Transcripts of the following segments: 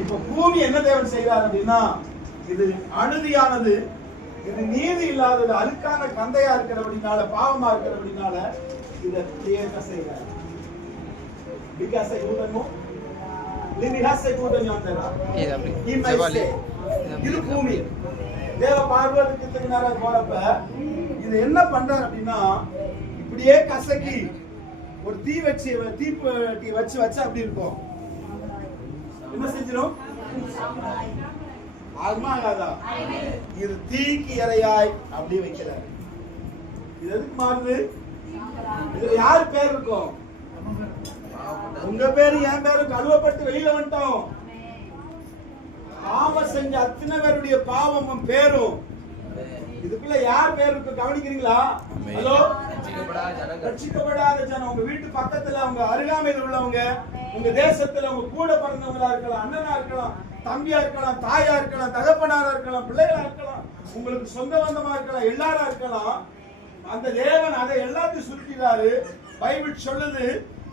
இப்ப பூமி என்ன தேவன் செய்கிறார் அப்படின்னா, இது அநீதியானது, இது நீதி இல்லாதது, அழுக்கான கந்தையா இருக்கிறபடினால, பாவமா இருக்கிறபடினால இதை தேவன் செய்கிறார். இது பூமி தேவ பார்வதிக்கு போறப்ப இது என்ன பண்றாரு அப்படின்னா, இப்படியே கசக்கி ஒரு தீ வச்சு வச்சு அப்படி இருக்கும். என்ன செஞ்சிடும்? ஆகாதா? இது தீக்கு இரையாய் அப்படி வைக்கிறார். இது எதுக்கு மாறுது? இதுல யாரு பேர் இருக்கும்? உங்க பேரு என் பேரு கழுவப்பட்டு வெளியில வந்துட்டோம். பாவ செஞ்ச அத்தனை பேருடைய பாவமும் பேரும் இதுக்குள்ள யார் பேர் இருக்கு கவனிக்கிறீங்களா? ஹலோ, ரட்சிக்கப்படாத ஜனம், உங்க வீட்டு பக்கத்துல, உங்க அருகாமையில் உள்ளவங்க, உங்க தேசத்துல உங்க கூட பிறந்தவங்களா இருக்கலாம், அண்ணனா இருக்கலாம், தம்பியா இருக்கலாம், தாயா இருக்கலாம், தகப்பனாரா இருக்கலாம், பிள்ளைகளா இருக்கலாம், உங்களுக்கு சொந்த பந்தமா இருக்கலாம், எல்லாரா இருக்கலாம். அந்த தேவன் அதை எல்லாத்தையும் சுருட்டினாரு. பைபிள் சொல்லுது,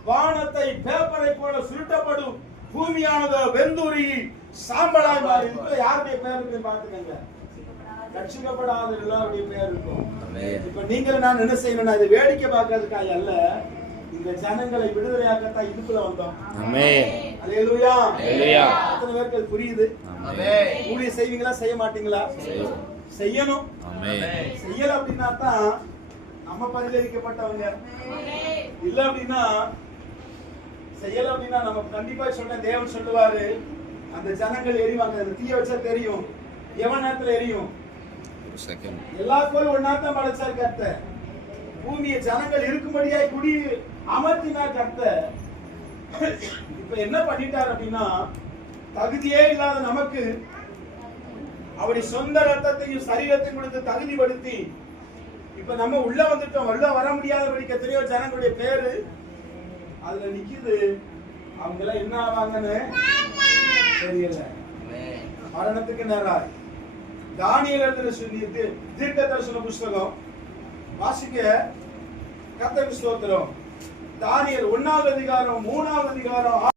வானத்தை பேப்பரை போல சுருட்டப்படும், பூமியானதோ வெந்துரி சாம்பலாய் மாறி. இதுல யாருடைய பேர் இருக்குன்னு பாத்துக்கங்க. ரட்சிக்கப்படாத எல்லாருடைய பேர் இருக்கும். இப்ப நீங்க நான் என்ன செய்யணும்? இது வேடிக்கை பார்க்கறதுக்காக அல்ல, இந்த ஜனங்களை விடுதலையாக்கத்தான் இதுக்குள்ள வந்தோம். அல்லேலூயா. எத்தனை பேருக்கு அது புரியுது? ஊழியம் செய்வீங்களா, செய்ய மாட்டீங்களா? செய்யணும். செய்யல அப்படின்னா தான் நம்ம பரிதவிக்கப்பட்டவங்க. இல்ல அப்படின்னா, செய்யல அப்படின்னா நம்ம கண்டிப்பா சொன்ன தேவன் சொல்லுவாரு, அந்த ஜனங்கள் எரிவாங்க. அந்த தீய வச்சா தெரியும் எவன் நேரத்துல எரியும். எல்லாருக்கும் ஒரு நேரத்தான் படைச்சார் கர்த்தர். பூமியை ஜனங்கள் இருக்கும்படியாய் குடி அமர்த்தினார் கர்த்தர். இப்ப என்ன பண்ணிட்டார் அப்படின்னா, தகுதியே இல்லாத நமக்கு அவருடைய சொந்த ரத்தத்தையும் சரீரத்தையும் கொடுத்து தகுதிப்படுத்தி இப்ப நம்ம உள்ள வந்துட்டோம். உள்ள வர முடியாதபடிக்கு எத்தனையோ ஜனங்களுடைய பேரு அதுல நிக்குது. அவங்க எல்லாம் என்ன ஆவாங்கன்னு தெரியல. மரணத்துக்கு நேராய் தானியேல் எழுதின சொல்லிட்டு தீர்க்கதரிசன புஸ்தகம் வாசிக்க கர்த்தருக்கு ஸ்தோத்திரம். தானியேல் 1வது அதிகாரம் 3வது அதிகாரம்